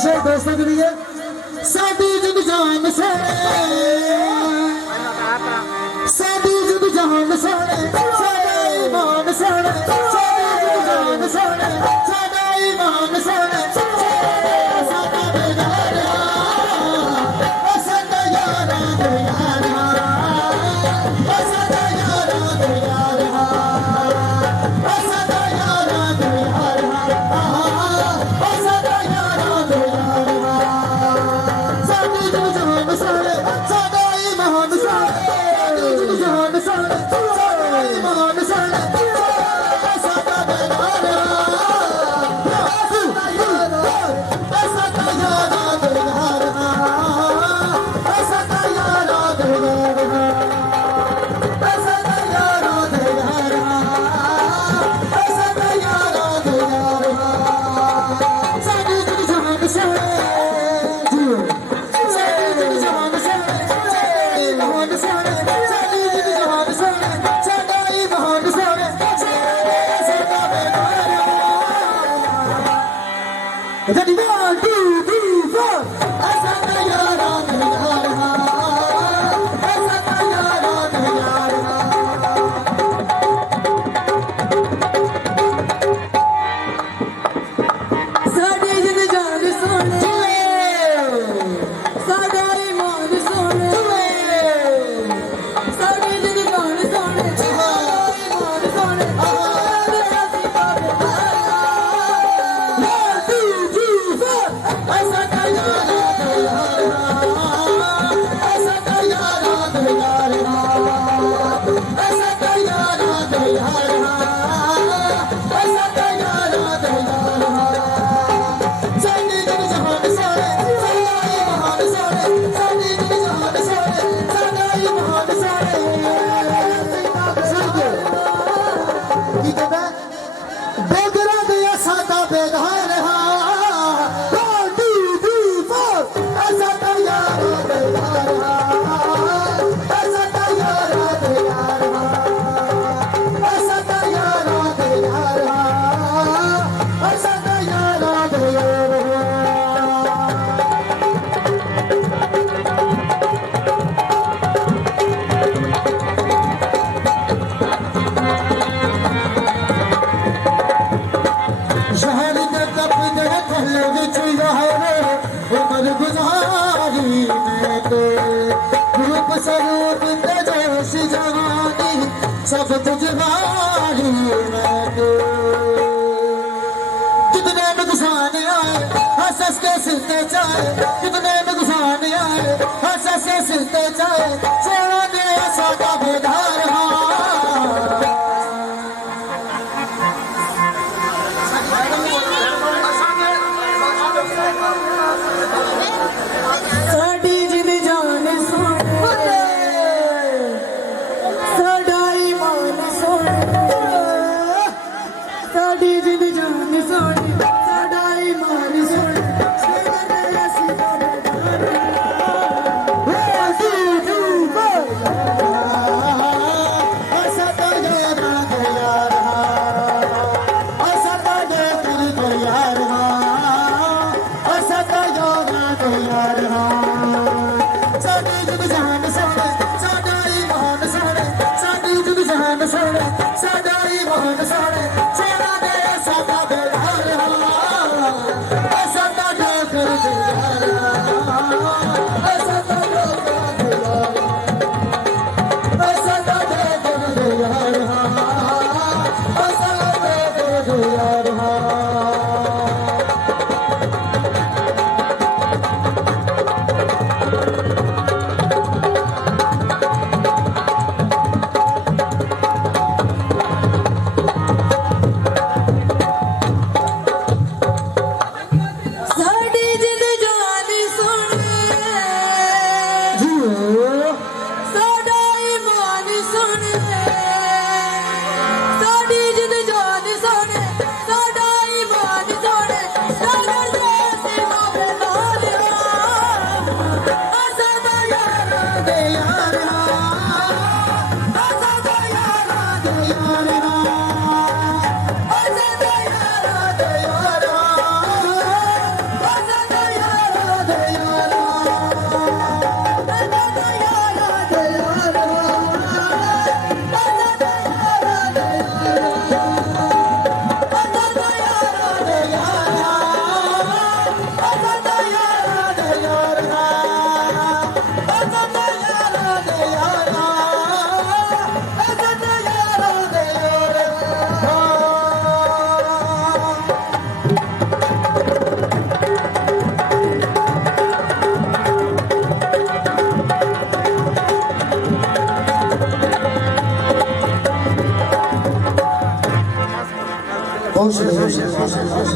Special दोस्तों के लिए सादी जुद जान सोने सादी जुद जान सोने सादा ईमान सोने सादी जुद जान सोने सादा ईमान सोने सादा बेदारा सादा यारा दे यारा सादा यारा दे यारा सादा यारा दे यारा सादा यारा दे यारा सादी जुद जान सोने सादा ईमान सोने सादी जुद जान सोने सादा ईमान सोने सादा बेदारा Ready, 1, 2, 3, 4. ऐसा तैयारा तैयारा ऐसा तैयारा तैयारा साड़ी जिद जान सोने सादा ईमान सोने साड़ी जिद जान सोने सादा ईमान सोने ऐसा तैयारा ऐसा तैयारा ऐसा तैयारा ऐसा तैयारा सादी जुद जान सोने सादा ईमान सोने सादी जुद जान सोने सादा ईमान सोने की कहता है बेगरा दिया सादा बेधार स्वरूप तेजस जवानी सब तुझवारी मैं तो कितने नुकसान आए हंस हंस के सिलते जाए कितने नुकसान आए हंस हंस के सिलते जाए सोना ने सादा बेधार साड़ी जिद जान सोने सादा ईमान सोने साड़ी जिद जान सोने सादा ईमान सोने सादा ईमान सोने सोना दे सादा बेधारा ऐसा ताजा कर ऐसा ताजा ऐसा ताजा कर ऐसा साड़ी जिद जान खुश रहो।